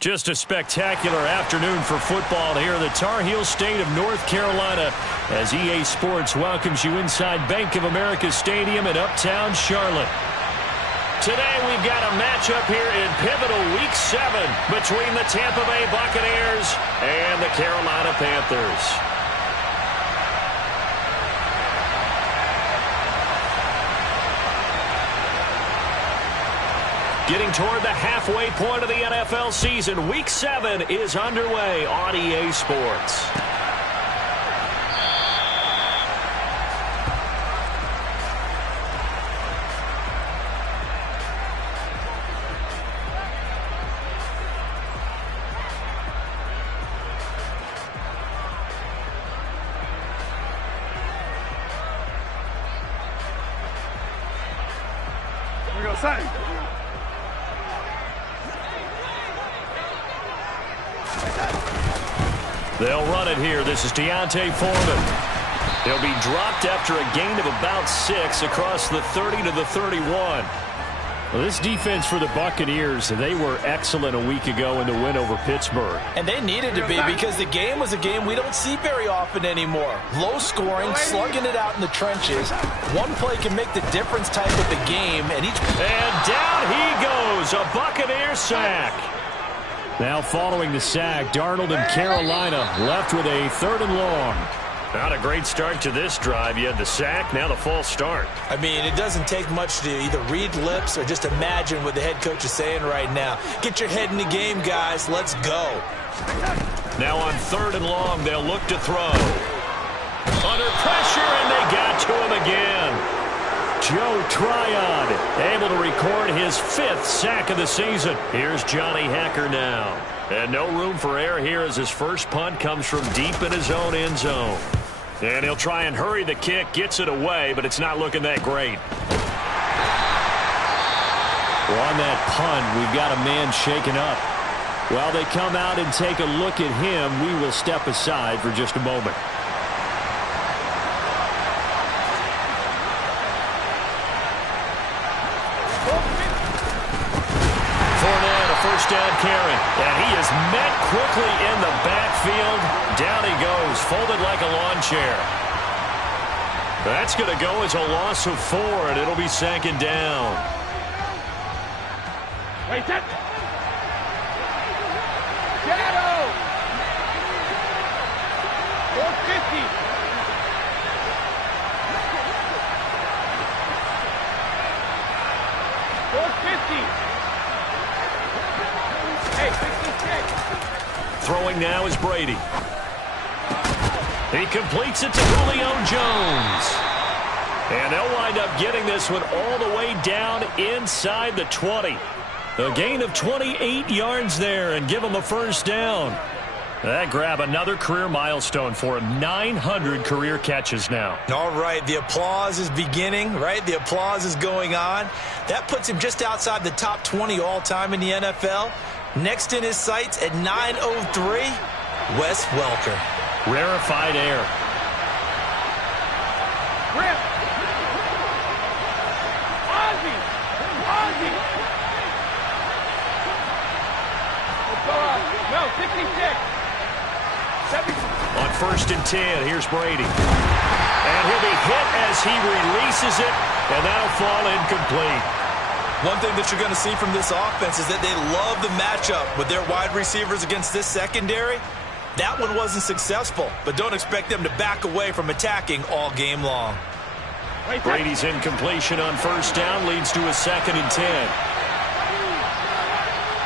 Just a spectacular afternoon for football here in the Tar Heel state of North Carolina as EA Sports welcomes you inside Bank of America Stadium in Uptown Charlotte. Today we've got a matchup here in pivotal Week 7 between the Tampa Bay Buccaneers and the Carolina Panthers. Getting toward the halfway point of the NFL season, Week 7 is underway on EA Sports. Here we go, son. They'll run it here. This is Deontay Foreman. He'll be dropped after a gain of about 6 across the 30 to the 31. Well, this defense for the Buccaneers, they were excellent a week ago in the win over Pittsburgh. And they needed to be because the game was a game we don't see very often anymore. Low scoring, slugging it out in the trenches. One play can make the difference type of the game. And down he goes. A Buccaneer sack. Now following the sack, Darnold and Carolina left with a 3rd and long. Not a great start to this drive. You had the sack, now the false start. I mean, it doesn't take much to either read lips or just imagine what the head coach is saying right now. Get your head in the game, guys. Let's go. Now on 3rd and long, they'll look to throw. Under pressure, and they got to him again. Joe Tryon able to record his 5th sack of the season. Here's Johnny Hacker now. And no room for error here as his first punt comes from deep in his own end zone. And he'll try and hurry the kick, gets it away, but it's not looking that great. Well, on that punt, we've got a man shaken up. While they come out and take a look at him, we will step aside for just a moment. Down carry, and he is met quickly in the backfield. Down he goes, folded like a lawn chair. That's going to go as a loss of 4, and it'll be 2nd down. Wait, that. Shadow. 450. Throwing now is Brady. He completes it to Julio Jones. And they'll wind up getting this one all the way down inside the 20. A gain of 28 yards there and give him a 1st down. That grab another career milestone for him. 900 career catches now. All right, the applause is beginning, right? The applause is going on. That puts him just outside the top 20 all-time in the NFL. Next in his sights at 9:03, Wes Welker. Rarefied air. Rip. Ozzy. No, 66. 70. On 1st and 10, here's Brady. And he'll be hit as he releases it, and that'll fall incomplete. One thing that you're going to see from this offense is that they love the matchup with their wide receivers against this secondary. That one wasn't successful, but don't expect them to back away from attacking all game long. Brady's incompletion on 1st down leads to a 2nd and 10.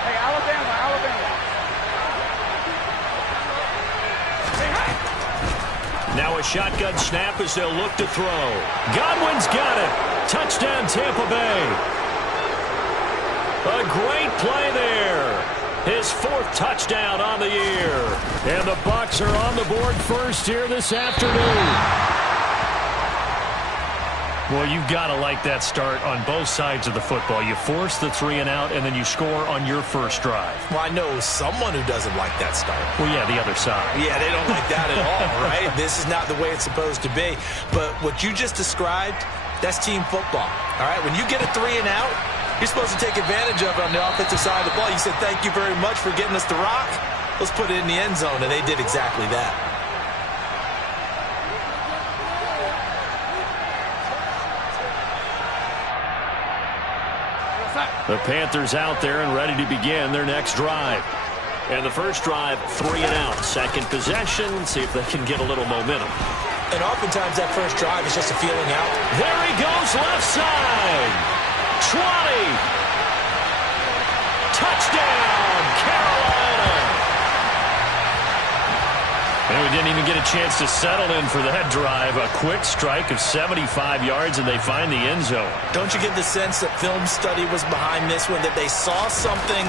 Hey, Alabama. Now a shotgun snap as they'll look to throw. Godwin's got it. Touchdown, Tampa Bay. A great play there. His 4th touchdown on the year. And the Bucs are on the board first here this afternoon. Well, you've got to like that start on both sides of the football. You force the 3 and out, and then you score on your first drive. Well, I know someone who doesn't like that start. Well, yeah, the other side. Yeah, they don't like that at all, right? This is not the way it's supposed to be. But what you just described, that's team football. All right, when you get a 3 and out, You're supposed to take advantage of it on the offensive side of the ball. You said, thank you very much for getting us the rock. Let's put it in the end zone, and they did exactly that. The Panthers out there and ready to begin their next drive. And the first drive, 3 and out. Second possession, see if they can get a little momentum. And oftentimes that first drive is just a feeling out. There he goes, left side. 20. Touchdown, Carolina. And we didn't even get a chance to settle in for that drive. A quick strike of 75 yards, and they find the end zone. Don't you get the sense that film study was behind this one, that they saw something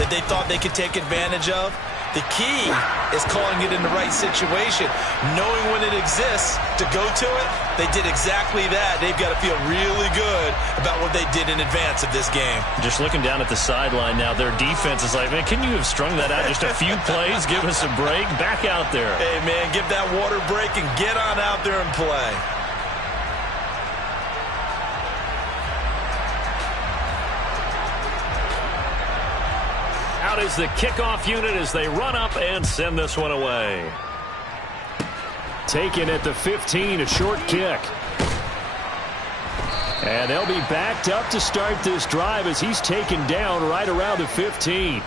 that they thought they could take advantage of? The key is calling it in the right situation, knowing when it exists to go to it. They did exactly that. They've got to feel really good about what they did in advance of this game. Just looking down at the sideline now, their defense is like, man, can you have strung that out just a few plays? Give us a break. Back out there. Hey, man, give that water break and get on out there and play. Out is the kickoff unit as they run up and send this one away. Taken at the 15, a short kick. And they'll be backed up to start this drive as he's taken down right around the 15.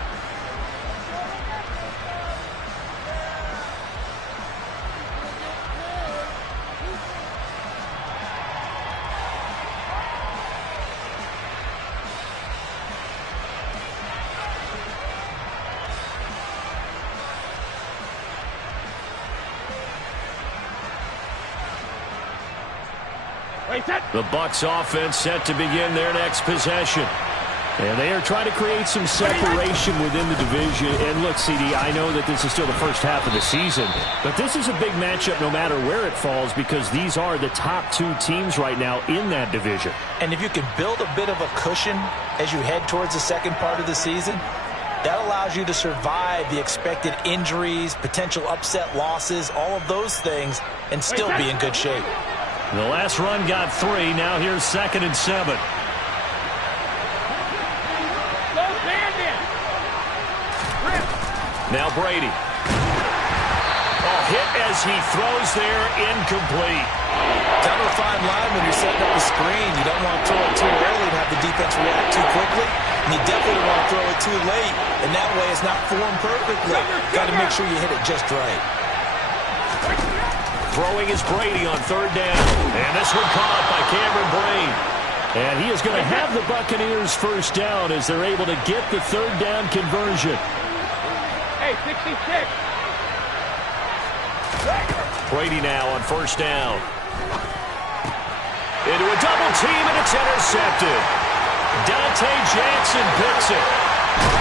The Bucs offense set to begin their next possession. And they are trying to create some separation within the division. And look, CD, I know that this is still the first half of the season, but this is a big matchup no matter where it falls because these are the top 2 teams right now in that division. And if you can build a bit of a cushion as you head towards the second part of the season, that allows you to survive the expected injuries, potential upset losses, all of those things, and still be in good shape. The last run got 3. Now here's 2nd and 7. Now Brady. Oh, hit as he throws there, incomplete. Kind of a fine line when you're setting up the screen. You don't want to throw it too early and have the defense react too quickly. And you definitely don't want to throw it too late. And that way it's not formed perfectly. Got to make sure you hit it just right. Throwing is Brady on 3rd down. And this one caught by Cameron Brate. And he is going to have the Buccaneers first down as they're able to get the 3rd down conversion. Hey, 66. Brady now on 1st down. Into a double team, and it's intercepted. Dante Jackson picks it.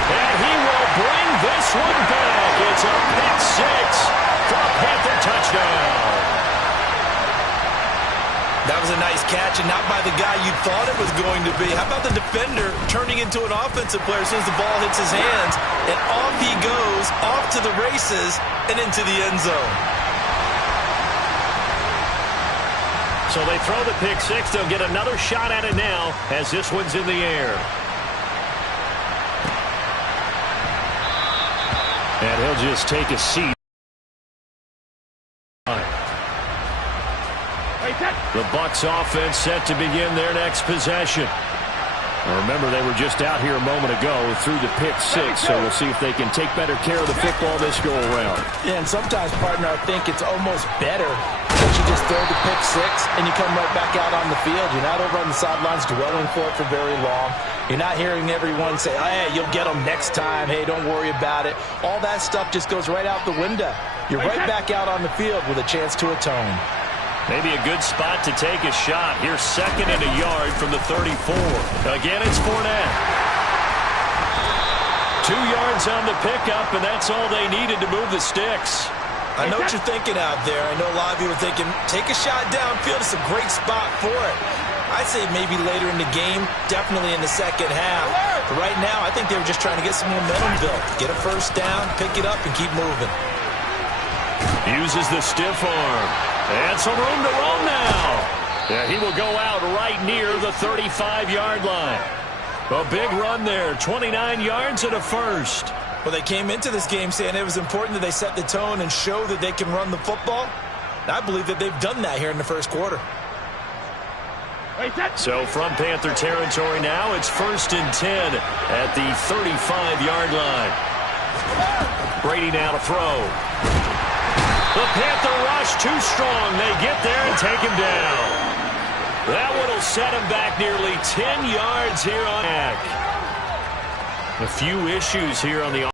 And he will bring this one back. It's a pick 6 for a Panther touchdown. That was a nice catch, and not by the guy you thought it was going to be. How about the defender turning into an offensive player as soon as the ball hits his hands, and off he goes, off to the races, and into the end zone. So they throw the pick 6. They'll get another shot at it now as this one's in the air. And he'll just take a seat. The Bucs offense set to begin their next possession. Now remember, they were just out here a moment ago through the pick 6, so we'll see if they can take better care of the football this go-around. Yeah, and sometimes, partner, I think it's almost better that you just throw the pick 6 and you come right back out on the field. You're not over on the sidelines dwelling for it for very long. You're not hearing everyone say, oh, hey, you'll get them next time. Hey, don't worry about it. All that stuff just goes right out the window. You're right back out on the field with a chance to atone. Maybe a good spot to take a shot. Here's 2nd and a yard from the 34. Again, it's Fournette. 2 yards on the pickup, and that's all they needed to move the sticks. I know what you're thinking out there. I know a lot of you are thinking, take a shot downfield. It's a great spot for it. I'd say maybe later in the game, definitely in the second half. But right now, I think they were just trying to get some momentum built. Get a first down, pick it up, and keep moving. Uses the stiff arm. And some room to roam now. Yeah, he will go out right near the 35-yard line. A big run there, 29 yards and a first. Well, they came into this game saying it was important that they set the tone and show that they can run the football. I believe that they've done that here in the first quarter. So from Panther territory now, it's 1st and 10 at the 35-yard line. Brady now to throw. The Panther rush too strong. They get there and take him down. That one will set him back nearly 10 yards here on back. A few issues here on the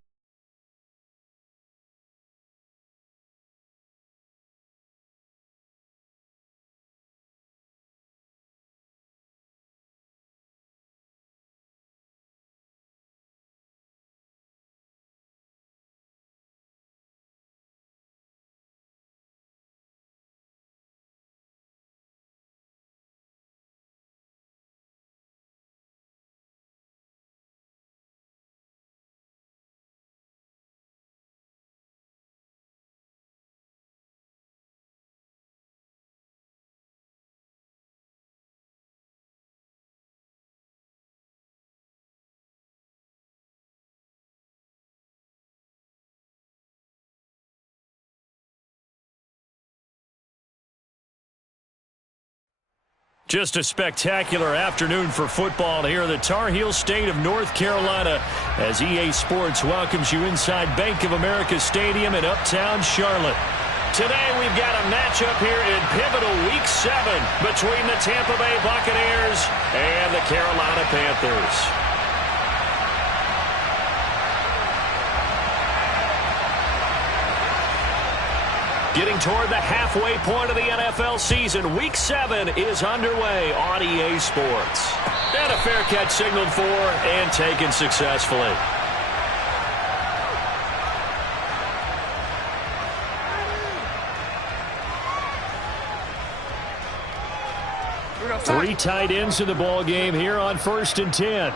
Just a spectacular afternoon for football here in the Tar Heel state of North Carolina as EA Sports welcomes you inside Bank of America Stadium in Uptown Charlotte. Today we've got a matchup here in pivotal Week 7 between the Tampa Bay Buccaneers and the Carolina Panthers. Getting toward the halfway point of the NFL season, Week 7 is underway on EA Sports. And a fair catch signaled for and taken successfully. Three tight ends in the ball game here on 1st and 10.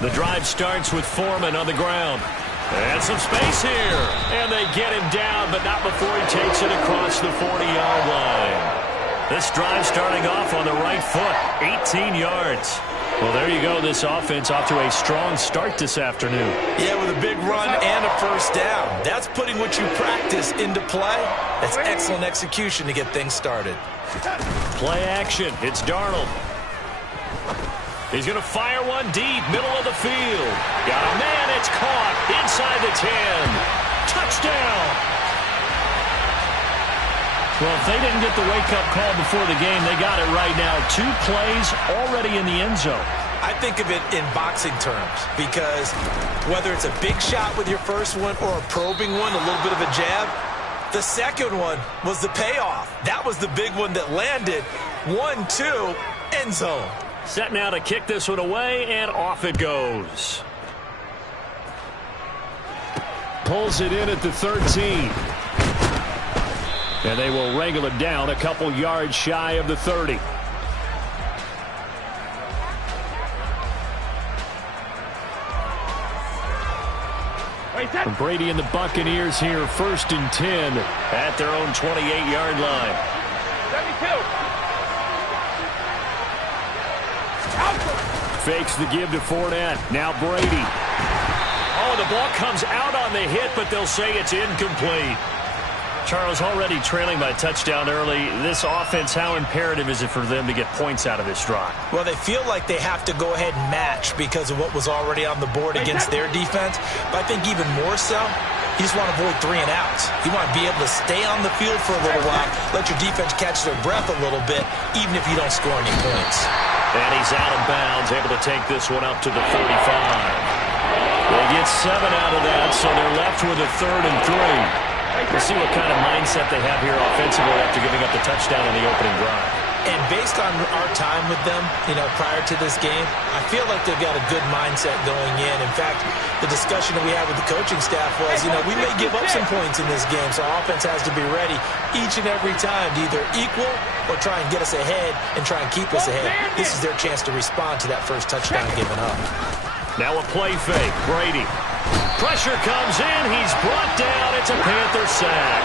The drive starts with Foreman on the ground. And some space here. And they get him down, but not before he takes it across the 40-yard line. This drive starting off on the right foot, 18 yards. Well, there you go. This offense off to a strong start this afternoon. Yeah, with a big run and a first down. That's putting what you practice into play. That's excellent execution to get things started. Play action. It's Darnold. He's going to fire one deep, middle of the field. Got a man, it's caught inside the 10. Touchdown. Well, if they didn't get the wake-up call before the game, they got it right now. 2 plays already in the end zone. I think of it in boxing terms because whether it's a big shot with your first one or a probing one, a little bit of a jab, the second one was the payoff. That was the big one that landed. 1-2, end zone. Set now to kick this one away, and off it goes. Pulls it in at the 13. And they will wrangle it down a couple yards shy of the 30. Brady and the Buccaneers here, 1st and 10 at their own 28-yard line. 72. Fakes the give to Fournette. Now Brady. Oh, the ball comes out on the hit, but they'll say it's incomplete. Charles, already trailing by a touchdown early. This offense, how imperative is it for them to get points out of this drive? Well, they feel like they have to go ahead and match because of what was already on the board against their defense. But I think even more so, you just want to avoid 3 and outs. You want to be able to stay on the field for a little while, let your defense catch their breath a little bit, even if you don't score any points. And he's out of bounds, able to take this one up to the 35. They get 7 out of that, so they're left with a 3rd and 3. We'll see what kind of mindset they have here offensively after giving up the touchdown on the opening drive. And based on our time with them, prior to this game, I feel like they've got a good mindset going in. In fact, the discussion that we had with the coaching staff was, we may give up some points in this game, so our offense has to be ready each and every time to either equal or try and get us ahead and try and keep us ahead. This is their chance to respond to that first touchdown given up. Now a play fake. Brady. Pressure comes in. He's brought down. It's a Panther sack.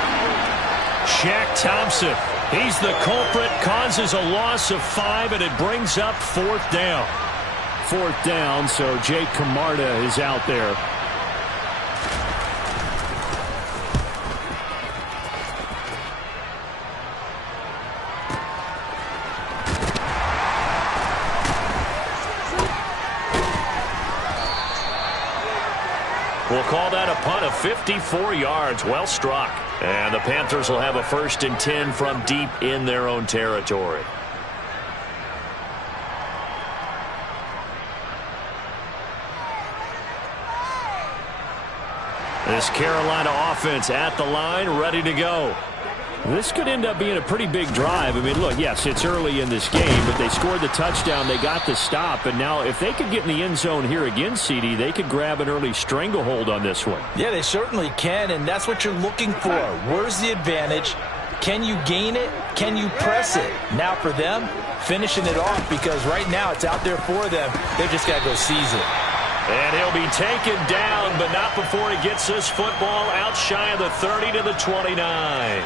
Shaq Thompson He's the culprit, causes a loss of 5, and it brings up 4th down. 4th down, so Jake Camarda is out there. We'll call that a punt of 54 yards. Well struck. And the Panthers will have a 1st and 10 from deep in their own territory. This Carolina offense at the line, ready to go. This could end up being a pretty big drive. I mean, look, yes, it's early in this game, but they scored the touchdown. They got the stop. And now if they could get in the end zone here again, CD, they could grab an early stranglehold on this one. Yeah, they certainly can, and that's what you're looking for. Where's the advantage? Can you gain it? Can you press it? Now for them, finishing it off, because right now it's out there for them. They've just got to go seize it. And he'll be taken down, but not before he gets this football out shy of the 30 to the 29.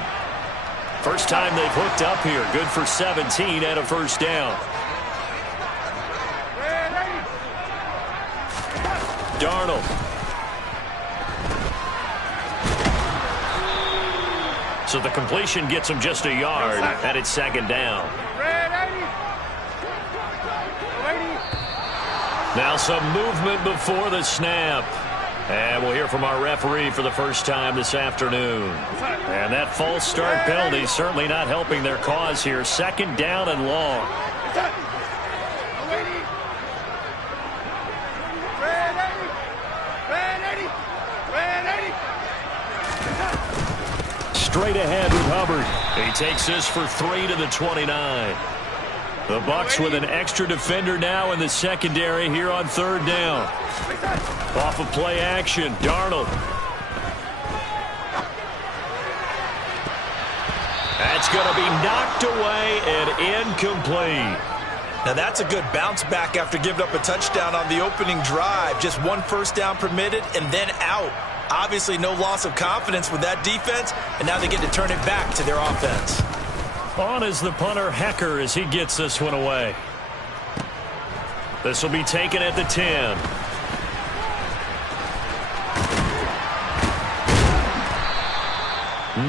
First time they've hooked up here. Good for 17 and a 1st down. Darnold. So the completion gets him just a yard, and it's 2nd down. Now some movement before the snap. And we'll hear from our referee for the first time this afternoon. And that false start penalty certainly not helping their cause here. 2nd down and long. Straight ahead with Hubbard. He takes this for 3 to the 29. The Bucs with an extra defender now in the secondary here on 3rd down. Off of play action, Darnold. That's going to be knocked away and incomplete. Now that's a good bounce back after giving up a touchdown on the opening drive. Just 1 first down permitted and then out. Obviously no loss of confidence with that defense, and now they get to turn it back to their offense. On is the punter, Hecker, as he gets this one away. This will be taken at the 10.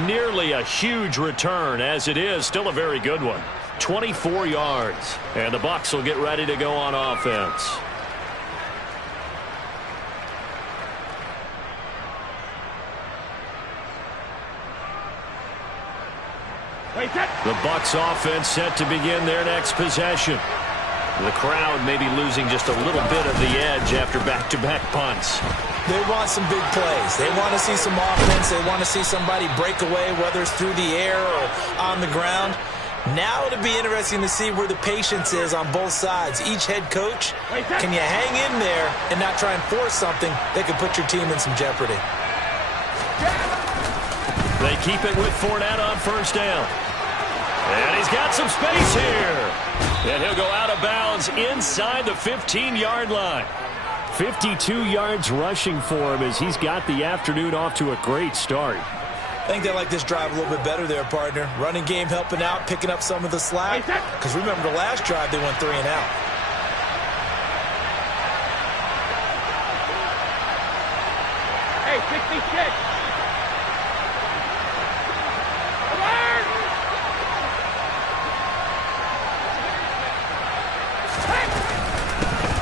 Nearly a huge return, as it is. Still a very good one. 24 yards. And the Bucs will get ready to go on offense. The Bucs offense set to begin their next possession. The crowd may be losing just a little bit of the edge after back-to-back punts. They want some big plays. They want to see some offense. They want to see somebody break away, whether it's through the air or on the ground. Now it'll be interesting to see where the patience is on both sides. Each head coach, can you hang in there and not try and force something that could put your team in some jeopardy? They keep it with Fournette on 1st down. And he's got some space here. And he'll go out of bounds inside the 15-yard line. 52 yards rushing for him as he's got the afternoon off to a great start. I think they like this drive a little bit better there, partner. Running game helping out, picking up some of the slack. Because remember, the last drive they went 3 and out. Hey, 66.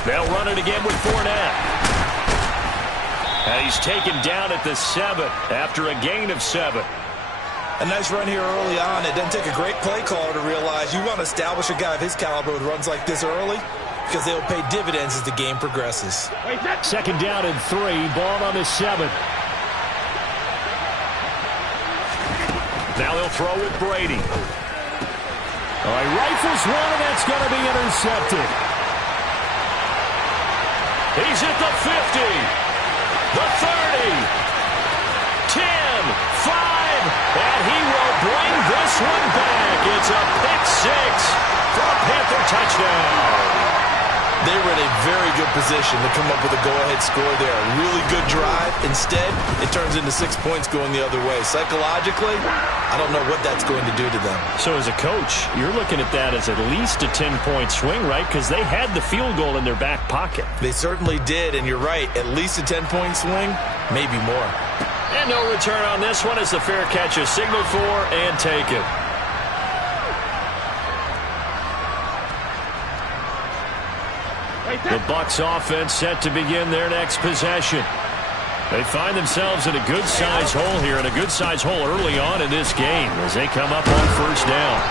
They'll run it again with Fournette. And he's taken down at the 7 after a gain of 7. A nice run here early on. It doesn't take a great play caller to realize you want to establish a guy of his caliber with runs like this early, because they'll pay dividends as the game progresses. 2nd down and 3. Ball on the 7. Now they'll throw with Brady. All right, rifles one, and that's going to be intercepted. He's at the 50, the 30, 10, 5, and he will bring this one back. It's a pick 6 for a Panther touchdown. They were in a very good position to come up with a go-ahead score there. A really good drive. Instead, it turns into 6 points going the other way. Psychologically, I don't know what that's going to do to them. So as a coach, you're looking at that as at least a 10-point swing, right? Because they had the field goal in their back pocket. They certainly did, and you're right. At least a 10-point swing, maybe more. And no return on this one as the fair catch is signaled for and taken. The Bucs offense set to begin their next possession. They find themselves in a good-sized hole here, and a good-sized hole early on in this game as they come up on first down.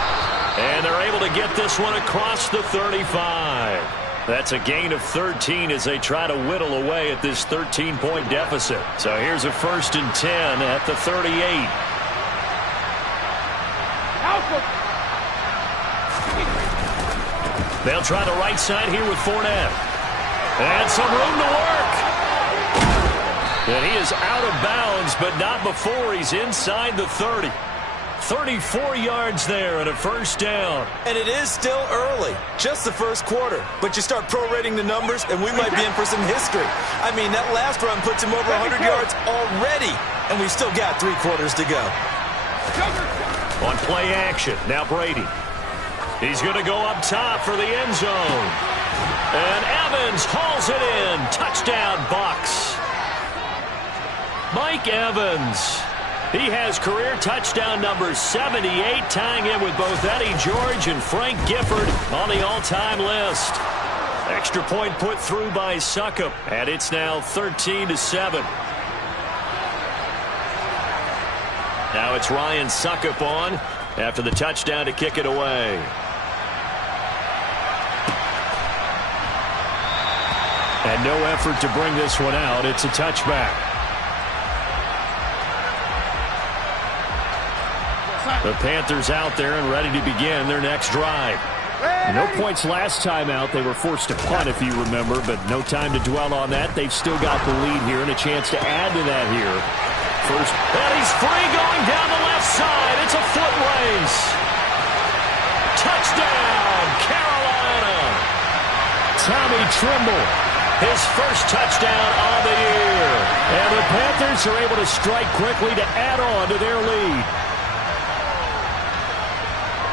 And they're able to get this one across the 35. That's a gain of 13 as they try to whittle away at this 13-point deficit. So here's a 1st and 10 at the 38. They'll try the right side here with Fournette. And some room to work. And he is out of bounds, but not before he's inside the 30. 34 yards there and a first down. And it is still early, just the first quarter. But you start prorating the numbers, and we might be in for some history. I mean, that last run puts him over 100 yards already, and we've still got 3 quarters to go. On play action, now Brady. He's going to go up top for the end zone. And Evans hauls it in. Touchdown, Bucs. Mike Evans. He has career touchdown number 78, tying in with both Eddie George and Frank Gifford on the all-time list. Extra point put through by Succop, and it's now 13-7. Now it's Ryan Succop on after the touchdown to kick it away. And no effort to bring this one out. It's a touchback. The Panthers out there and ready to begin their next drive. No points last time out. They were forced to punt, if you remember, but no time to dwell on that. They've still got the lead here and a chance to add to that here. First, and he's free going down the left side. It's a foot race. Touchdown, Carolina. Tommy Tremble, his first touchdown on the year. And the Panthers are able to strike quickly to add on to their lead.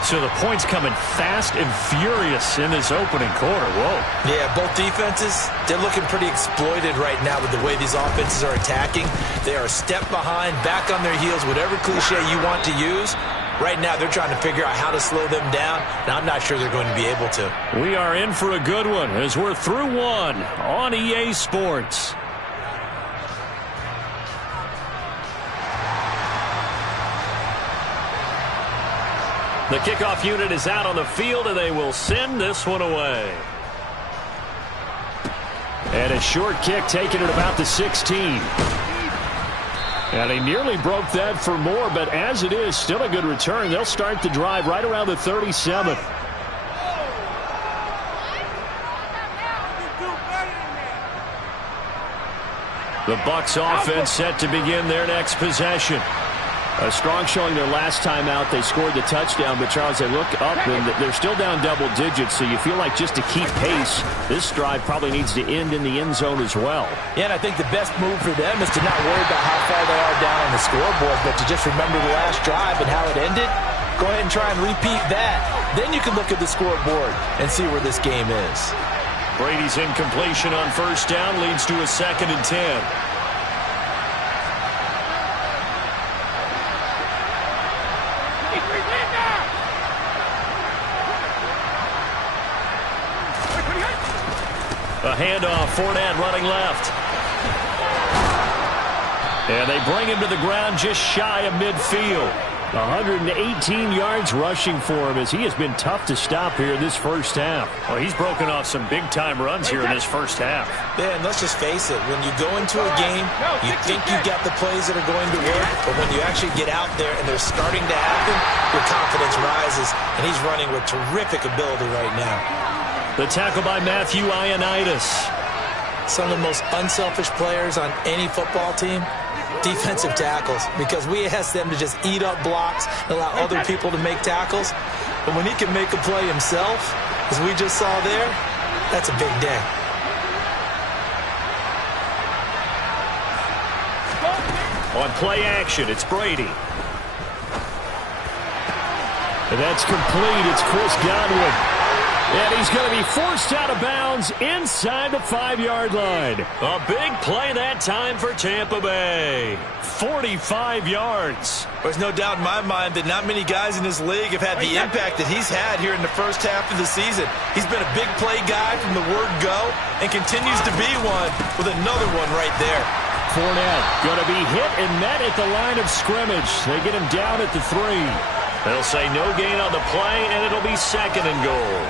So the points coming fast and furious in this opening quarter. Whoa. Yeah, both defenses, they're looking pretty exploited right now with the way these offenses are attacking. They are a step behind, back on their heels, whatever cliche you want to use. Right now, they're trying to figure out how to slow them down, and I'm not sure they're going to be able to. We are in for a good one as we're through one on EA Sports. The kickoff unit is out on the field, and they will send this one away. And a short kick taken at about the 16. And he nearly broke that for more, but as it is, still a good return. They'll start the drive right around the 37. The Bucs offense set to begin their next possession. A strong showing their last time out. They scored the touchdown, but Charles, they look up and they're still down double digits, so you feel like just to keep pace, this drive probably needs to end in the end zone as well. Yeah, and I think the best move for them is to not worry about how far they are down on the scoreboard, but to just remember the last drive and how it ended. Go ahead and try and repeat that. Then you can look at the scoreboard and see where this game is. Brady's incompletion on first down leads to a 2nd and 10. A handoff, Fournette running left. And they bring him to the ground just shy of midfield. 118 yards rushing for him as he has been tough to stop here in this first half. Well, he's broken off some big-time runs here in this first half. Yeah, and let's just face it. When you go into a game, you think you got the plays that are going to work, but when you actually get out there and they're starting to happen, your confidence rises, and he's running with terrific ability right now. The tackle by Matthew Ioannidis. Some of the most unselfish players on any football team, defensive tackles, because we ask them to just eat up blocks and allow other people to make tackles. But when he can make a play himself, as we just saw there, That's a big day. On play action, it's Brady. And that's complete. It's Chris Godwin. And he's going to be forced out of bounds inside the 5-yard line. A big play that time for Tampa Bay. 45 yards. There's no doubt in my mind that not many guys in this league have had the impact that he's had here in the first half of the season. He's been a big play guy from the word go and continues to be one with another one right there. Fournette going to be hit and met at the line of scrimmage. They get him down at the 3. They'll say no gain on the play, and it'll be 2nd and goal.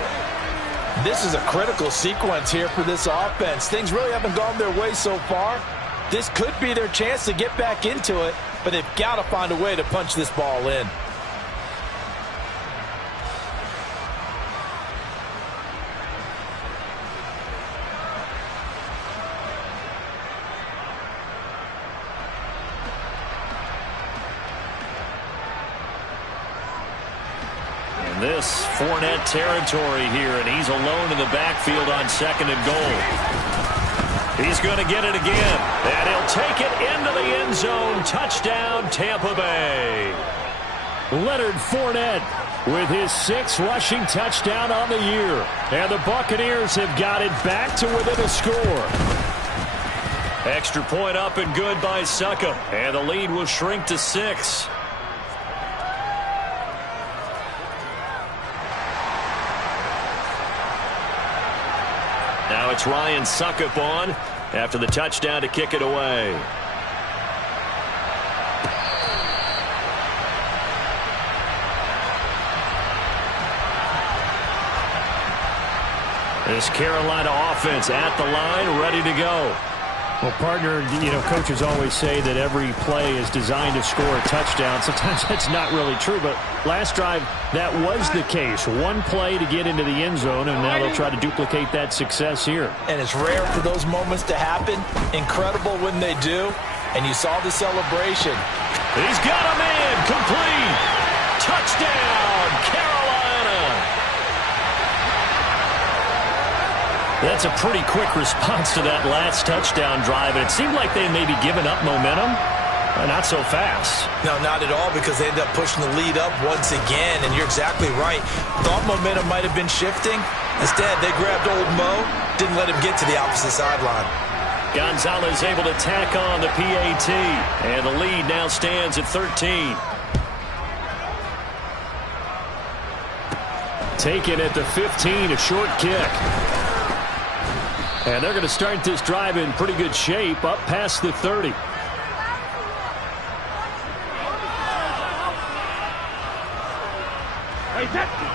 This is a critical sequence here for this offense. Things really haven't gone their way so far. This could be their chance to get back into it, but they've got to find a way to punch this ball in. This Fournette territory here, and he's alone in the backfield on 2nd and goal. He's going to get it again, and he'll take it into the end zone. Touchdown, Tampa Bay. Leonard Fournette with his 6th rushing touchdown on the year. And the Buccaneers have got it back to within a score. Extra point up and good by Succop, and the lead will shrink to 6. Now it's Ryan Succop on after the touchdown to kick it away. This Carolina offense at the line, ready to go. Well, partner, coaches always say that every play is designed to score a touchdown. Sometimes that's not really true, but last drive, that was the case. One play to get into the end zone, and now they'll try to duplicate that success here. And it's rare for those moments to happen. Incredible when they do. And you saw the celebration. He's got a man, complete. Touchdown, Carolina. That's a pretty quick response to that last touchdown drive, and it seemed like they may be giving up momentum. Not so fast. No, not at all, because they ended up pushing the lead up once again, and you're exactly right. Thought momentum might have been shifting. Instead, they grabbed old Mo, didn't let him get to the opposite sideline. Gonzalez able to tack on the PAT, and the lead now stands at 13. Taken at the 15, a short kick. And they're going to start this drive in pretty good shape, up past the 30.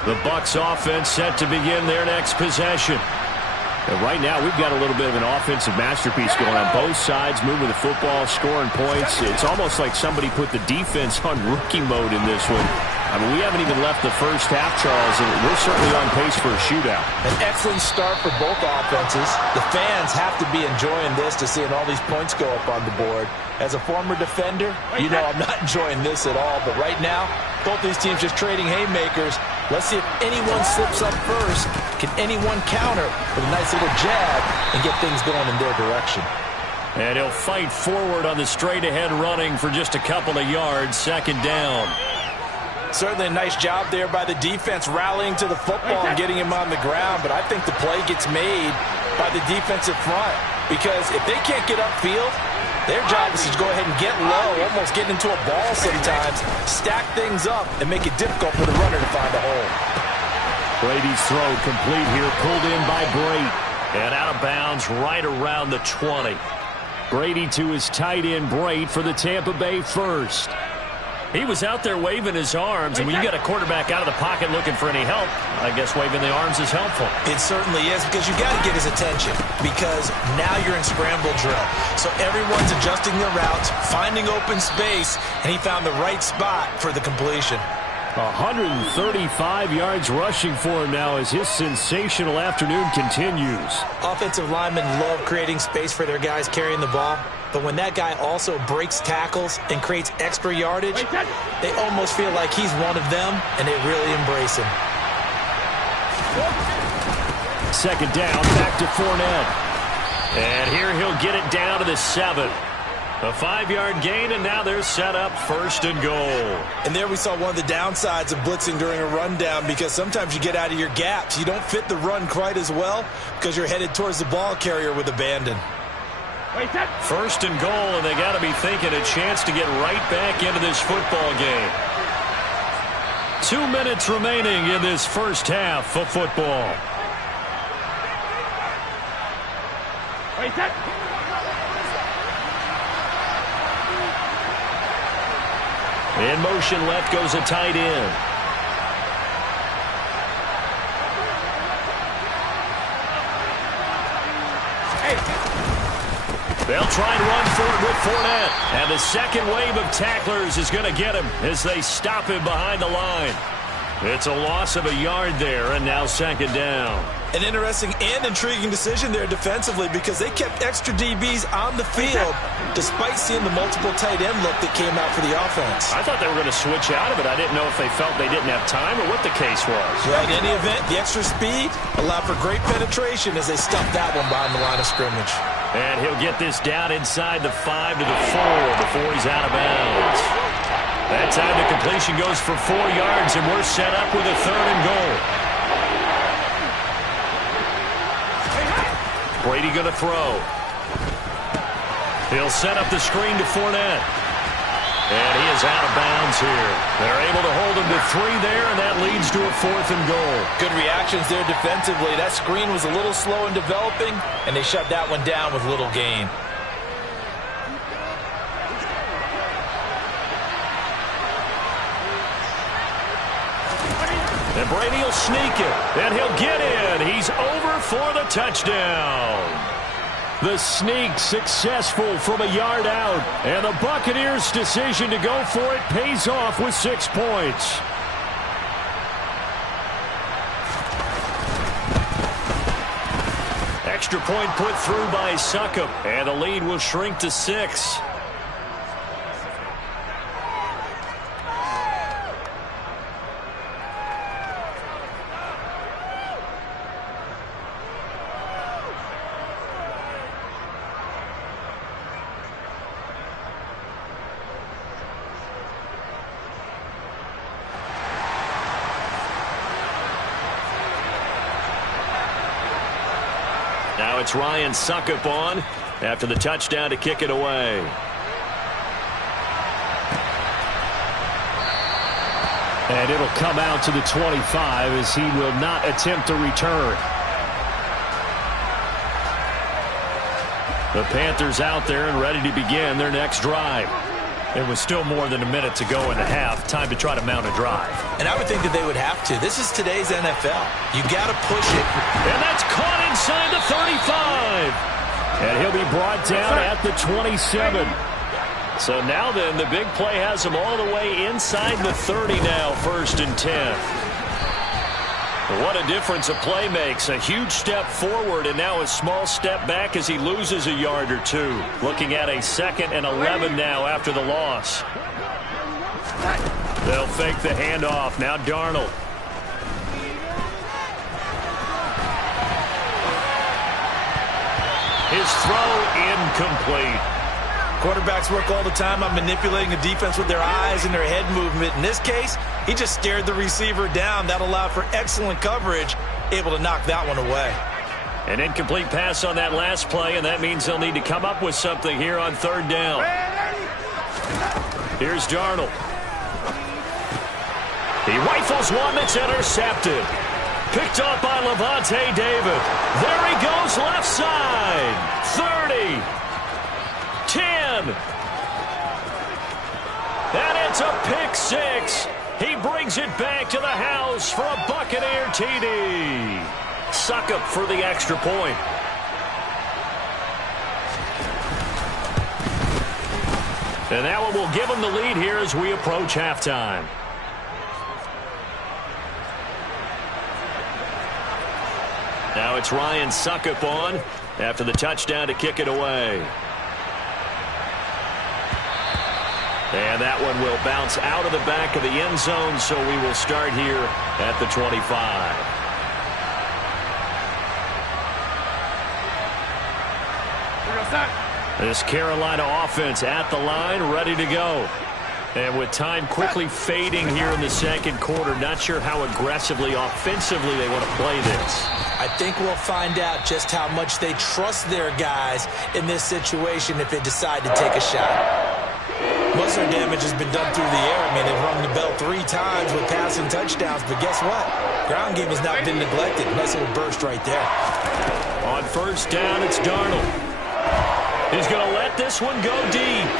The Bucs offense set to begin their next possession. And right now, we've got a little bit of an offensive masterpiece going on both sides, moving the football, scoring points. It's almost like somebody put the defense on rookie mode in this one. I mean, we haven't even left the first half, Charles, and we're certainly on pace for a shootout. An excellent start for both offenses. The fans have to be enjoying this to seeing all these points go up on the board. As a former defender, you know I'm not enjoying this at all. But right now, both these teams just trading haymakers. Let's see if anyone slips up first. Can anyone counter with a nice little jab and get things going in their direction? And he'll fight forward on the straight-ahead running for just a couple of yards, 2nd down. Certainly a nice job there by the defense rallying to the football and getting him on the ground, but I think the play gets made by the defensive front, because if they can't get upfield, their job is to go ahead and get low, almost getting into a ball sometimes, stack things up, and make it difficult for the runner to find a hole. Brady's throw complete here, pulled in by Brate. And out of bounds right around the 20. Brady to his tight end, Brate, for the Tampa Bay first. He was out there waving his arms, and when you got a quarterback out of the pocket looking for any help, I guess waving the arms is helpful. It certainly is, because you got to get his attention, because now you're in scramble drill. So everyone's adjusting their routes, finding open space, and he found the right spot for the completion. 135 yards rushing for him now as his sensational afternoon continues. Offensive linemen love creating space for their guys carrying the ball, but when that guy also breaks tackles and creates extra yardage, they almost feel like he's one of them, and they really embrace him. second down, back to Fournette. And here he'll get it down to the 7. A 5-yard gain, and now they're set up 1st and goal. And there we saw one of the downsides of blitzing during a rundown, because sometimes you get out of your gaps. You don't fit the run quite as well because you're headed towards the ball carrier with abandon. 1st and goal, and they got to be thinking a chance to get right back into this football game. 2 minutes remaining in this first half of football. In motion left goes a tight end. They'll try and run for it with Fournette. And the second wave of tacklers is going to get him as they stop him behind the line. It's a loss of a yard there, and now 2nd down. An interesting and intriguing decision there defensively, because they kept extra DBs on the field despite seeing the multiple tight end look that came out for the offense. I thought they were going to switch out of it. I didn't know if they felt they didn't have time or what the case was. Well, in any event, the extra speed allowed for great penetration as they stuffed that one behind the line of scrimmage. And he'll get this down inside the 5 to the 4 before he's out of bounds. That time the completion goes for 4 yards, and we're set up with a 3rd and goal. Brady going to throw. He'll set up the screen to Fournette. And he is out of bounds here. They're able to hold him to 3 there, and that leads to a 4th and goal. Good reactions there defensively. That screen was a little slow in developing, and they shut that one down with little gain. And Brady will sneak it, and he'll get in. He's over for the touchdown. The sneak successful from a yard out, and the Buccaneers' decision to go for it pays off with 6 points. Extra point put through by Succop, and the lead will shrink to 6. Now it's Ryan Succop on after the touchdown to kick it away. And it'll come out to the 25 as he will not attempt to return. The Panthers out there and ready to begin their next drive. There was still more than a minute to go in the half. Time to try to mount a drive. And I would think that they would have to. This is today's NFL. You got to push it. And that's caught inside the 35. And he'll be brought down at the 27. So now then, the big play has him all the way inside the 30 now, 1st and 10. What a difference a play makes. A huge step forward and now a small step back as he loses a yard or 2. Looking at a 2nd and 11 now after the loss. They'll fake the handoff. Now Darnold. His throw incomplete. Quarterbacks work all the time on manipulating the defense with their eyes and their head movement. In this case, he just stared the receiver down. That allowed for excellent coverage, able to knock that one away. An incomplete pass on that last play, and that means they'll need to come up with something here on 3rd down. Here's Darnold. He rifles one that's intercepted. Picked up by Levante David. There he goes left side. 30. 10. And it's a pick 6. He brings it back to the house for a Buccaneer TD. Succop for the extra point. And that one will give him the lead here as we approach halftime. Now it's Ryan Succop on after the touchdown to kick it away. And that one will bounce out of the back of the end zone, so we will start here at the 25. This Carolina offense at the line, ready to go. And with time quickly fading here in the second quarter, not sure how aggressively, offensively they want to play this. I think we'll find out just how much they trust their guys in this situation if they decide to take a shot. Most of their damage has been done through the air. I mean, they've rung the bell 3 times with passing touchdowns, but guess what? Ground game has not been neglected. Nice little burst right there. On first down, it's Darnold. He's going to let this one go deep.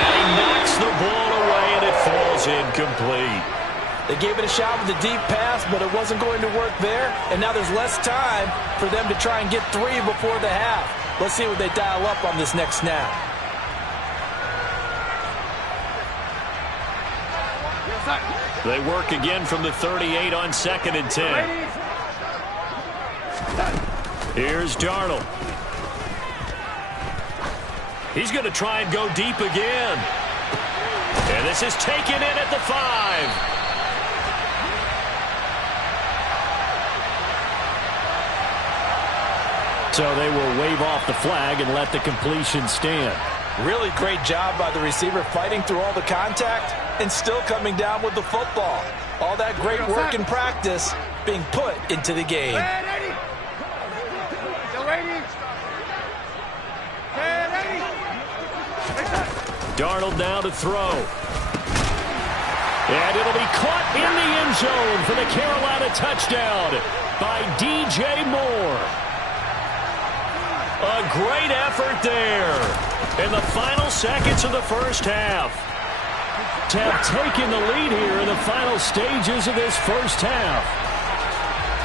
And he knocks the ball away, and it falls incomplete. They gave it a shot with a deep pass, but it wasn't going to work there. And now there's less time for them to try and get 3 before the half. Let's see what they dial up on this next snap. They work again from the 38 on 2nd and 10. Here's Darnold. He's going to try and go deep again. And this is taken in at the 5. So they will wave off the flag and let the completion stand. Really great job by the receiver fighting through all the contact and still coming down with the football. All that great work in practice being put into the game. Darnold now to throw. And it'll be caught in the end zone for the Carolina touchdown by DJ Moore. A great effort there in the final seconds of the first half to have taken the lead here in the final stages of this first half.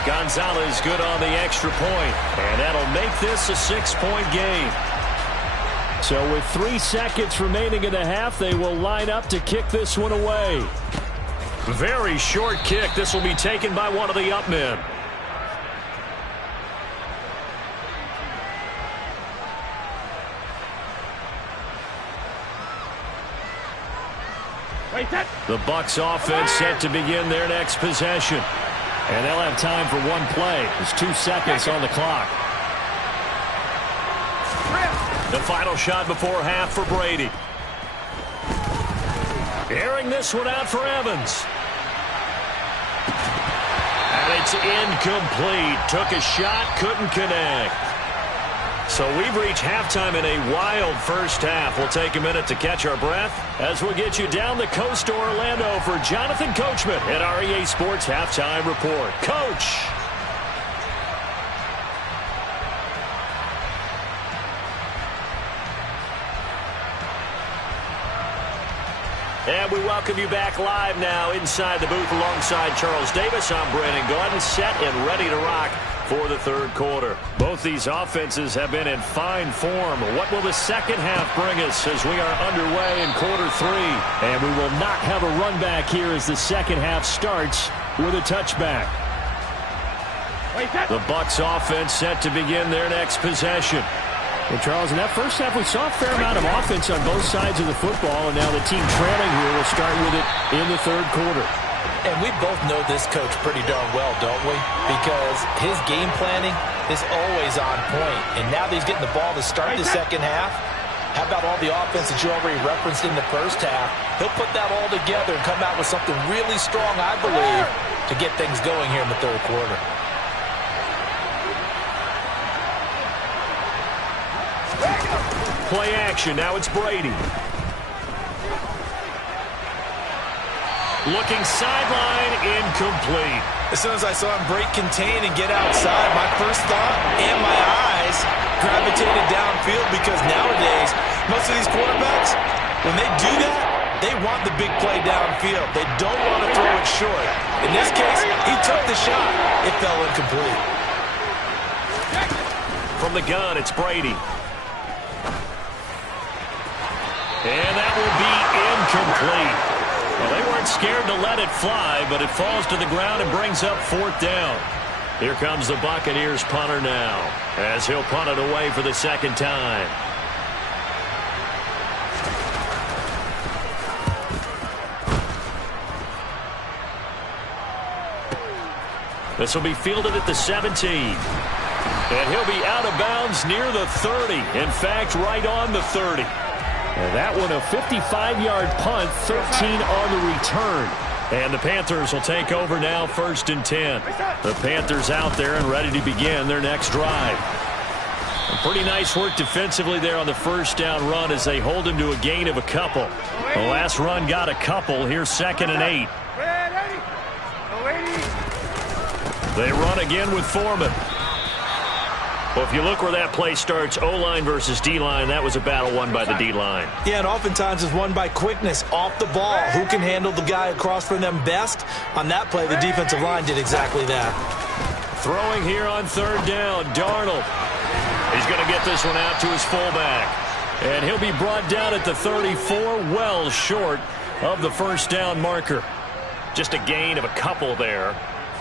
Gonzalez good on the extra point, and that'll make this a 6-point game. So with 3 seconds remaining in the half, they will line up to kick this one away. Very short kick. This will be taken by one of the up men. The Bucs offense set to begin their next possession. And they'll have time for one play. There's 2 seconds on the clock. The final shot before half for Brady. Airing this one out for Evans. And it's incomplete. Took a shot, couldn't connect. So we've reached halftime in a wild first half. We'll take a minute to catch our breath as we'll get you down the coast to Orlando for Jonathan Coachman at our EA Sports Halftime Report. Coach! And we welcome you back live now inside the booth alongside Charles Davis. I'm Brandon Gordon, set and ready to rock for the third quarter. Both these offenses have been in fine form. What will the second half bring us as we are underway in quarter 3? And we will not have a run back here as the second half starts with a touchback. The Bucs offense set to begin their next possession. Well, Charles, in that first half, we saw a fair amount of offense on both sides of the football, and now the team trailing here will start with it in the third quarter. And we both know this coach pretty darn well, don't we? Because his game planning is always on point. And now that he's getting the ball to start the second half, how about all the offense that you already referenced in the first half? He'll put that all together and come out with something really strong, I believe, to get things going here in the third quarter. Play action. Now it's Brady. Looking sideline, incomplete. As soon as I saw him break contain and get outside, my first thought and my eyes gravitated downfield because nowadays, most of these quarterbacks, when they do that, they want the big play downfield. They don't want to throw it short. In this case, he took the shot. It fell incomplete. From the gun, it's Brady. And that will be incomplete. Well, they weren't scared to let it fly, but it falls to the ground and brings up 4th down. Here comes the Buccaneers punter now, as he'll punt it away for the second time. This will be fielded at the 17. And he'll be out of bounds near the 30. In fact, right on the 30. And that one a 55-yard punt, 13 on the return. And the Panthers will take over now, 1st and 10. The Panthers out there and ready to begin their next drive. Pretty nice work defensively there on the first down run as they hold him to a gain of a couple. The last run got a couple. Here's 2nd and 8. They run again with Foreman. Well, if you look where that play starts, O-line versus D-line, that was a battle won by the D-line. Yeah, and oftentimes it's won by quickness off the ball. Who can handle the guy across from them best? On that play, the defensive line did exactly that. Throwing here on 3rd down, Darnold. He's going to get this one out to his fullback. And he'll be brought down at the 34, well short of the first down marker. Just a gain of a couple there.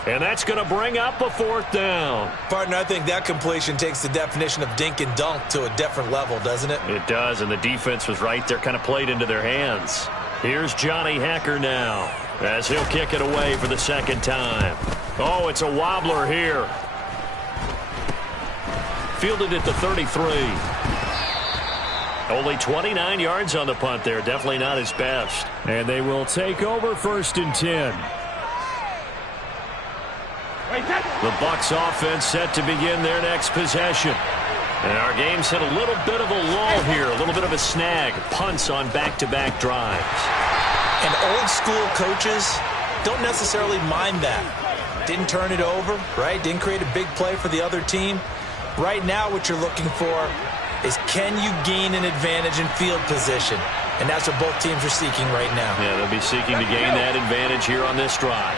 And that's going to bring up a 4th down. Partner, I think that completion takes the definition of dink and dunk to a different level, doesn't it? It does, and the defense was right there, kind of played into their hands. Here's Johnny Hekker now as he'll kick it away for the 2nd time. Oh, it's a wobbler here. Fielded at the 33. Only 29 yards on the punt there. Definitely not his best. And they will take over 1st and 10. The Bucs offense set to begin their next possession. And our game's hit a little bit of a lull here, a little bit of a snag. Punts on back-to-back drives. And old school coaches don't necessarily mind that. Didn't turn it over, right? Didn't create a big play for the other team. Right now what you're looking for is can you gain an advantage in field position? And that's what both teams are seeking right now. Yeah, they'll be seeking to gain that advantage here on this drive.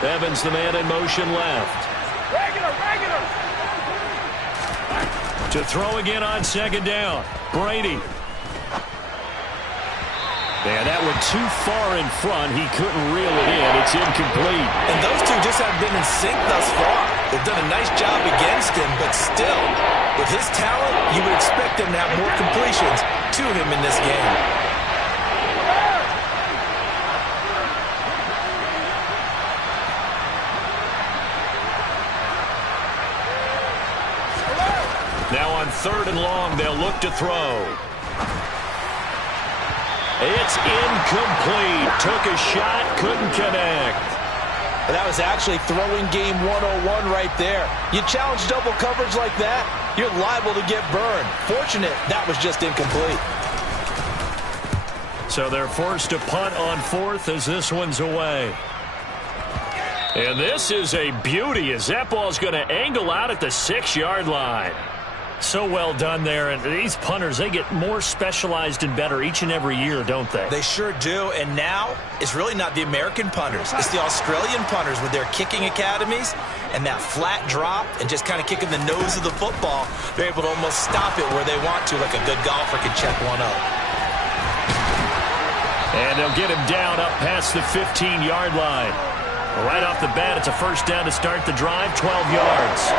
Evans, the man in motion left. To throw again on 2nd down. Brady. And that one too far in front. He couldn't reel it in. It's incomplete. And those two just haven't been in sync thus far. They've done a nice job against him, but still, with his talent, you would expect him to have more completions to him in this game. Now on 3rd and long, they'll look to throw. It's incomplete. Took a shot, couldn't connect. That was actually throwing game 101 right there. You challenge double coverage like that, you're liable to get burned. Fortunate, that was just incomplete. So they're forced to punt on 4th as this one's away. And this is a beauty as that ball's going to angle out at the 6-yard line. So well done there, and these punters, they get more specialized and better each and every year, don't they? They sure do, and now it's really not the American punters. It's the Australian punters with their kicking academies and that flat drop and just kind of kicking the nose of the football. They're able to almost stop it where they want to, like a good golfer can check one up. And they'll get him down up past the 15-yard line. Right off the bat, it's a 1st down to start the drive, 12 yards.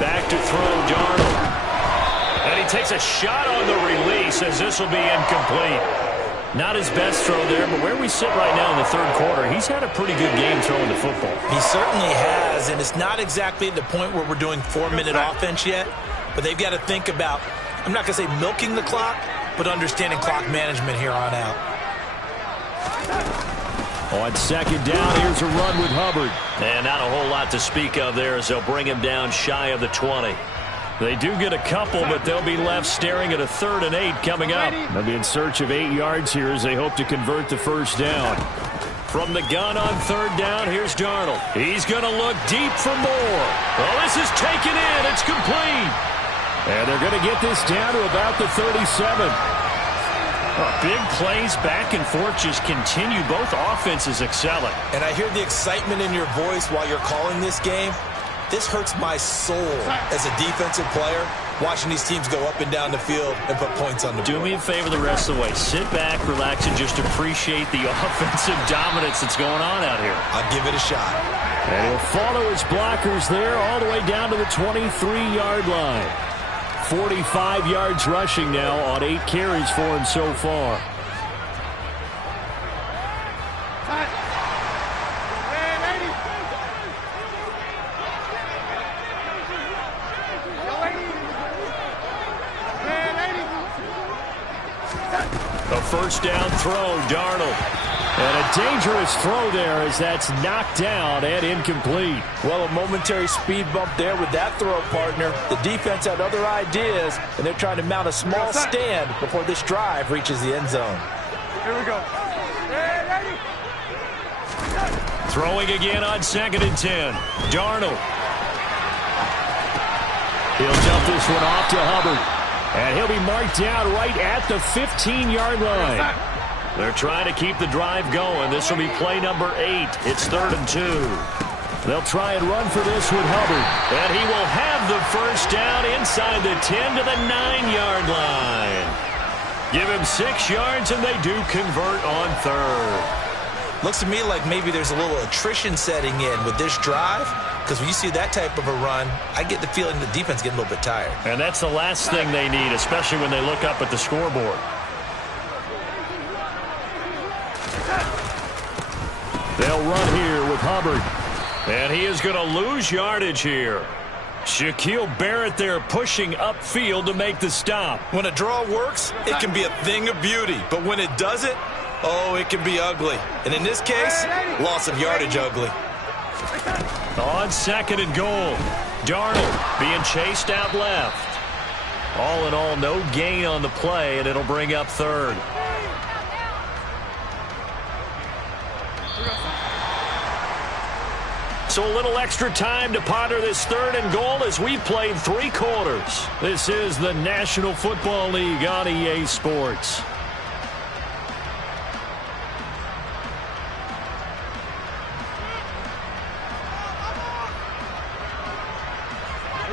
Back to throw, Darnold. And he takes a shot on the release as this will be incomplete. Not his best throw there, but where we sit right now in the 3rd quarter, he's had a pretty good game throwing the football. He certainly has, and it's not exactly at the point where we're doing 4-minute offense yet, but they've got to think about, I'm not going to say milking the clock, but understanding clock management here on out. On 2nd down, here's a run with Hubbard. And not a whole lot to speak of there as they'll bring him down shy of the 20. They do get a couple, but they'll be left staring at a 3rd and 8 coming up. They'll be in search of 8 yards here as they hope to convert the 1st down. From the gun on 3rd down, here's Darnold. He's going to look deep for more. Well, this is taken in. It's complete. And they're going to get this down to about the 37. Big plays back and forth just continue. Both offenses excelling. And I hear the excitement in your voice while you're calling this game. This hurts my soul as a defensive player, watching these teams go up and down the field and put points on the board. Do me a favor the rest of the way. Sit back, relax, and just appreciate the offensive dominance that's going on out here. I'll give it a shot. And he'll follow his blockers there all the way down to the 23-yard line. 45 yards rushing now on 8 carries for him so far. first down throw, Darnold. And a dangerous throw there as that's knocked down and incomplete. Well, a momentary speed bump there with that throw, partner. The defense had other ideas, and they're trying to mount a small stand before this drive reaches the end zone. Here we go. Throwing again on 2nd and 10. Darnold. He'll jump this one off to Hubbard. And he'll be marked down right at the 15-yard line. They're trying to keep the drive going. This will be play number 8. It's 3rd and 2. They'll try and run for this with Hubbard. And he will have the first down inside the 10 to the 9-yard line. Give him 6 yards, and they do convert on 3rd. Looks to me like maybe there's a little attrition setting in with this drive, because when you see that type of a run, I get the feeling the defense getting a little bit tired. And that's the last thing they need, especially when they look up at the scoreboard. They'll run here with Hubbard. And he is going to lose yardage here. Shaquille Barrett there pushing upfield to make the stop. When a draw works, it can be a thing of beauty. But when it doesn't, oh, it can be ugly. And in this case, loss of yardage ugly. On 2nd and goal, Darnold being chased out left. All in all, no gain on the play, and it'll bring up 3rd. So a little extra time to ponder this 3rd and goal as we've played 3 quarters. This is the National Football League on EA Sports.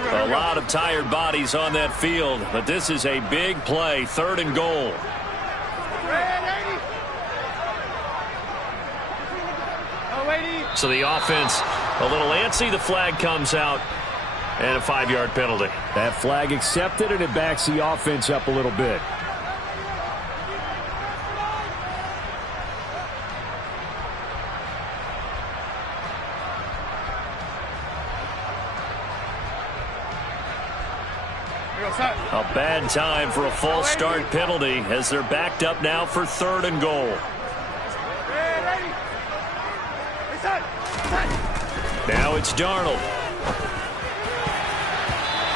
A lot of tired bodies on that field, but this is a big play, 3rd and goal. So the offense a little antsy. The flag comes out and a 5-yard penalty. That flag accepted, and it backs the offense up a little bit. A bad time for a false start penalty as they're backed up now for 3rd and goal. Now it's Darnold.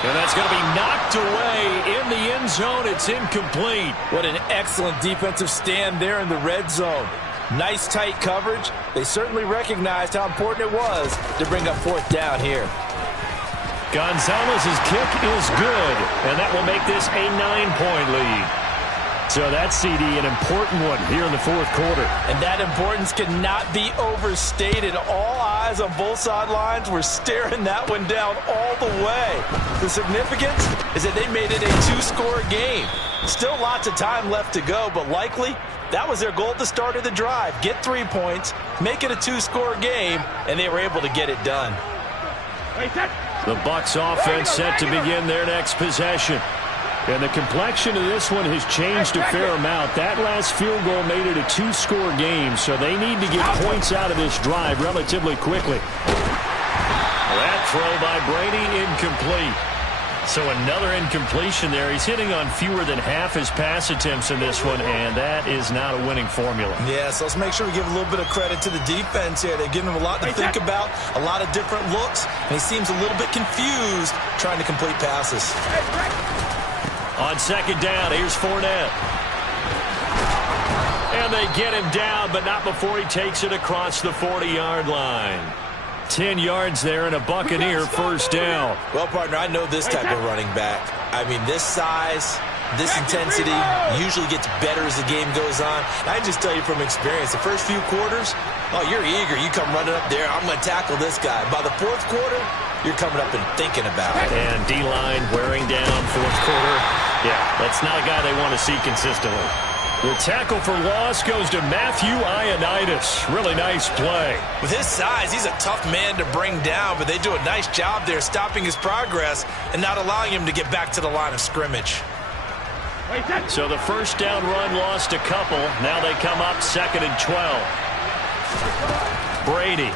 And that's going to be knocked away in the end zone. It's incomplete. What an excellent defensive stand there in the red zone. Nice tight coverage. They certainly recognized how important it was to bring up 4th down here. Gonzalez's kick is good, and that will make this a 9-point lead. So that, CD, an important one here in the 4th quarter. And that importance cannot be overstated. All eyes on both sidelines were staring that one down all the way. The significance is that they made it a 2-score game. Still lots of time left to go, but likely that was their goal at the start of the drive. Get 3 points, make it a 2-score game, and they were able to get it done. The Bucs offense set to begin their next possession. And the complexion of this one has changed a fair amount. That last field goal made it a 2-score game, so they need to get points out of this drive relatively quickly. That throw by Brady incomplete. So another incompletion there. He's hitting on fewer than half his pass attempts in this one, and that is not a winning formula. Yeah, so let's make sure we give a little bit of credit to the defense here. They're giving him a lot to think about, a lot of different looks, and he seems a little bit confused trying to complete passes. On 2nd down, here's Fournette. And they get him down, but not before he takes it across the 40-yard line. 10 yards there and a Buccaneer first down. Well, partner, I know this type of running back. I mean, this size, this intensity usually gets better as the game goes on. I just tell you from experience, the first few quarters, oh, you're eager. You come running up there, I'm going to tackle this guy. By the 4th quarter, you're coming up and thinking about it. And D-line wearing down 4th quarter. Yeah, that's not a guy they want to see consistently. The tackle for loss goes to Matthew Ioannidis. Really nice play. With his size, he's a tough man to bring down, but they do a nice job there stopping his progress and not allowing him to get back to the line of scrimmage. So the first down run lost a couple. Now they come up 2nd and 12. Brady.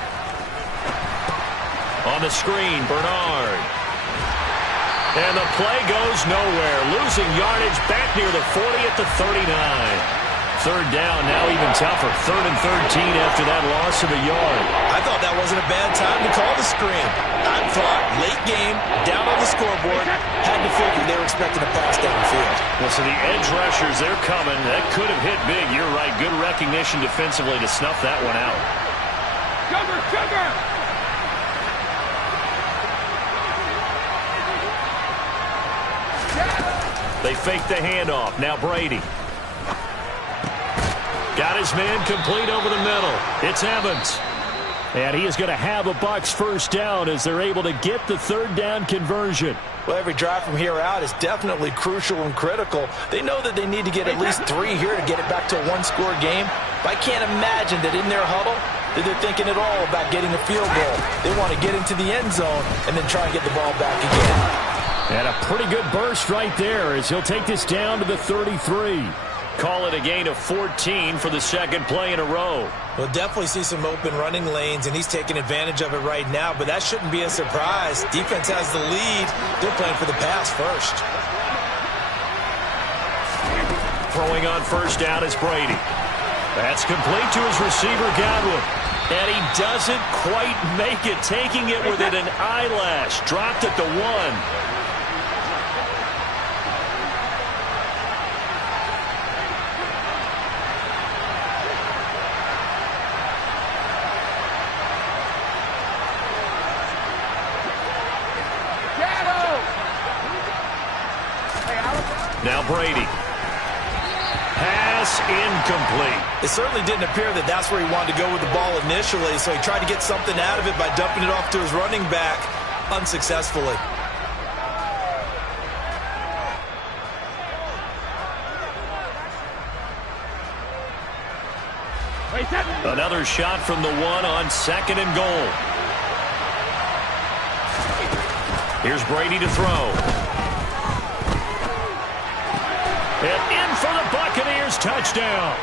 On the screen, Bernard. And the play goes nowhere. Losing yardage back near the 40 at the 39. third down, now even tougher. 3rd and 13 after that loss of a yard. I thought that wasn't a bad time to call the screen. I thought late game, down on the scoreboard, had to figure they were expecting a pass downfield. Well, so the edge rushers, they're coming. That could have hit big. You're right. Good recognition defensively to snuff that one out. Sugar! They fake the handoff. Now Brady. Got his man complete over the middle. It's Evans. And he is going to have a Bucs first down as they're able to get the 3rd down conversion. Well, every drive from here out is definitely crucial and critical. They know that they need to get at least 3 here to get it back to a one-score game. But I can't imagine that in their huddle that they're thinking at all about getting a field goal. They want to get into the end zone and then try and get the ball back again. And a pretty good burst right there as he'll take this down to the 33. Call it a gain of 14 for the 2nd play in a row. We'll definitely see some open running lanes, and he's taking advantage of it right now, but that shouldn't be a surprise. Defense has the lead. They're playing for the pass first. Throwing on first down is Brady. That's complete to his receiver, Godwin. And he doesn't quite make it, taking it within an eyelash. Dropped at the 1. Now Brady. Pass incomplete. It certainly didn't appear that that's where he wanted to go with the ball initially, so he tried to get something out of it by dumping it off to his running back unsuccessfully. Another shot from the 1 on 2nd and goal. Here's Brady to throw. And in for the Buccaneers touchdown.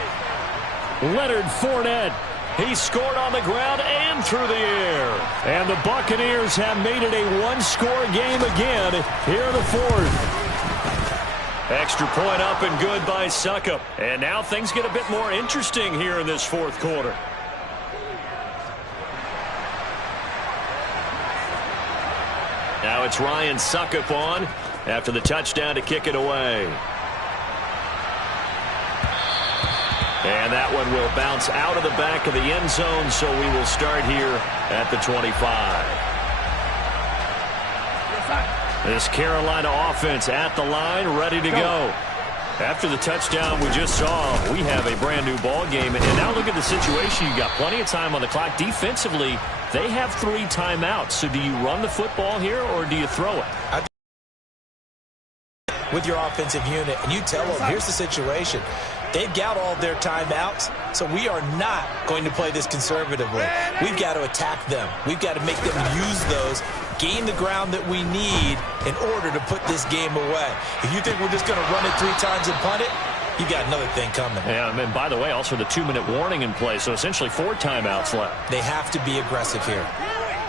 Leonard Fournette. He scored on the ground and through the air. And the Buccaneers have made it a one-score game again here in the 4th. Extra point up and good by Succop. And now things get a bit more interesting here in this 4th quarter. Now it's Ryan Succop on after the touchdown to kick it away. And that one will bounce out of the back of the end zone, so we will start here at the 25. This Carolina offense at the line, ready to go. After the touchdown we just saw, we have a brand new ball game. And now look at the situation. You got plenty of time on the clock. Defensively, they have 3 timeouts. So do you run the football here or do you throw it? With your offensive unit, and you tell them, here's the situation. They've got all their timeouts, so we are not going to play this conservatively. We've got to attack them. We've got to make them use those, gain the ground that we need in order to put this game away. If you think we're just going to run it 3 times and punt it, you got another thing coming. Yeah, and by the way, also the 2-minute warning in play, so essentially 4 timeouts left. They have to be aggressive here.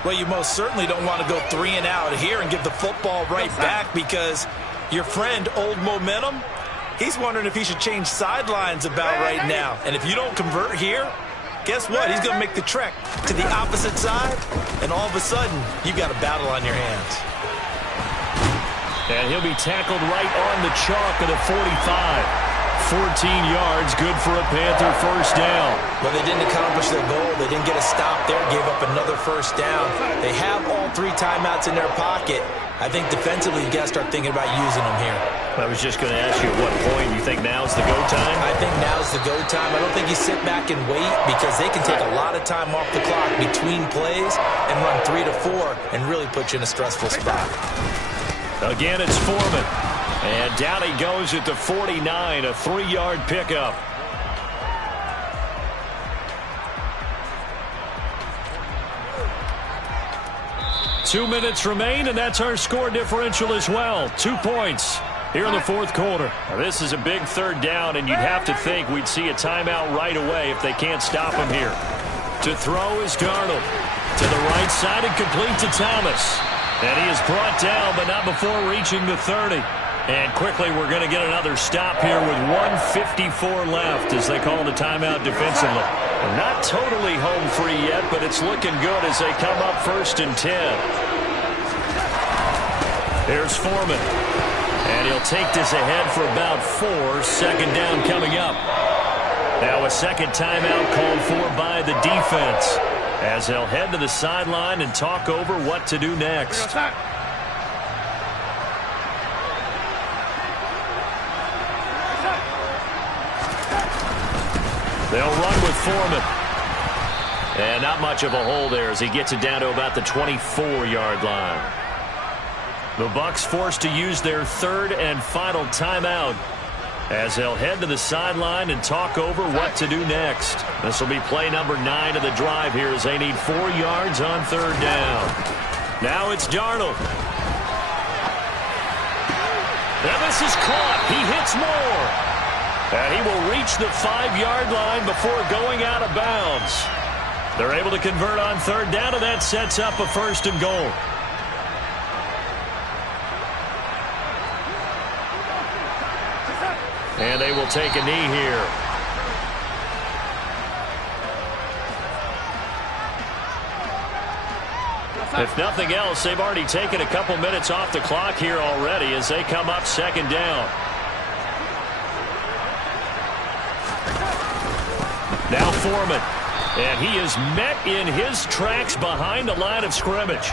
Well, you most certainly don't want to go 3 and out here and give the football right back because your friend, Old Momentum, he's wondering if he should change sidelines about right now. And if you don't convert here, guess what? He's going to make the trek to the opposite side, and all of a sudden, you've got a battle on your hands. And he'll be tackled right on the chalk at the 45. 14 yards, good for a Panther first down. Well, they didn't accomplish their goal. They didn't get a stop there, gave up another first down. They have all 3 timeouts in their pocket. I think defensively, you got to start thinking about using them here. I was just going to ask you at what point you think now's the go time? I think now's the go time. I don't think you sit back and wait because they can take a lot of time off the clock between plays and run 3 to 4 and really put you in a stressful spot. Again, it's Foreman. And down he goes at the 49, a 3-yard pickup. Two minutes remain, and that's our score differential as well. 2 points here in the 4th quarter. Now, this is a big 3rd down, and you'd have to think we'd see a timeout right away if they can't stop him here. To throw is Darnold. To the right side and complete to Thomas. And he is brought down, but not before reaching the 30. And quickly, we're going to get another stop here with 1:54 left as they call the timeout defensively. They're not totally home free yet, but it's looking good as they come up 1st and 10. Here's Foreman. And he'll take this ahead for about 4. 2nd down coming up. Now a second timeout called for by the defense as they'll head to the sideline and talk over what to do next. They'll run with Foreman. And not much of a hole there as he gets it down to about the 24-yard line. The Bucs forced to use their 3rd and final timeout as they'll head to the sideline and talk over what to do next. This will be play number 9 of the drive here as they need 4 yards on 3rd down. Now it's Darnold. And this is caught. He hits more. And he will reach the 5-yard line before going out of bounds. They're able to convert on 3rd down, and that sets up a 1st and goal. And they will take a knee here. If nothing else, they've already taken a couple minutes off the clock here already as they come up 2nd down. Now Foreman, and he is met in his tracks behind the line of scrimmage.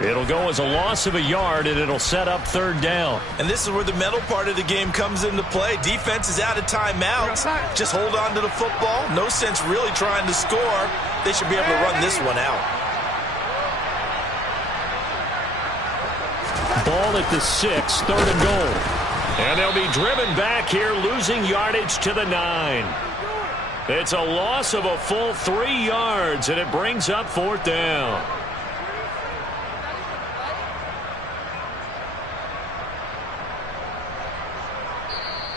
It'll go as a loss of a yard, and it'll set up 3rd down. And this is where the mental part of the game comes into play. Defense is out of timeouts. Just hold on to the football. No sense really trying to score. They should be able to run this one out. Ball at the 6, 3rd and goal. And they'll be driven back here, losing yardage to the 9. It's a loss of a full 3 yards, and it brings up 4th down.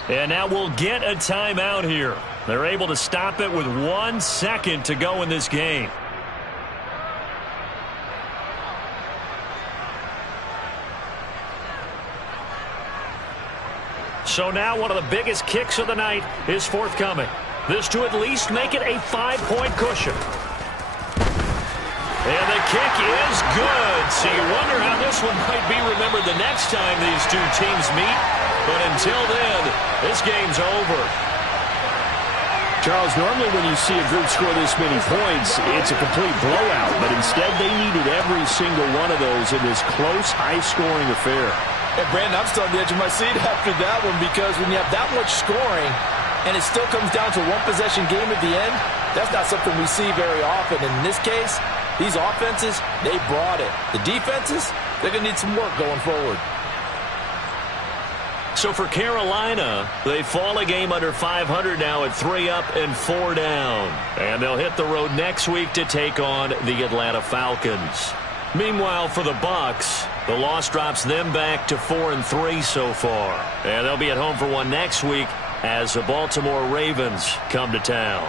And now we'll get a timeout here. They're able to stop it with 1 second to go in this game. So now one of the biggest kicks of the night is forthcoming. This to at least make it a 5-point cushion. And the kick is good. So you wonder how this one might be remembered the next time these two teams meet. But until then, this game's over. Charles, normally when you see a group score this many points, it's a complete blowout. But instead, they needed every single one of those in this close, high-scoring affair. Hey, Brandon, I'm still on the edge of my seat after that one because when you have that much scoring and it still comes down to a one-possession game at the end, that's not something we see very often. And in this case, these offenses, they brought it. The defenses, they're going to need some work going forward. So for Carolina, they fall a game under 500 now at 3 up and 4 down. And they'll hit the road next week to take on the Atlanta Falcons. Meanwhile, for the Bucs, the loss drops them back to 4-3 so far. And they'll be at home for one next week as the Baltimore Ravens come to town.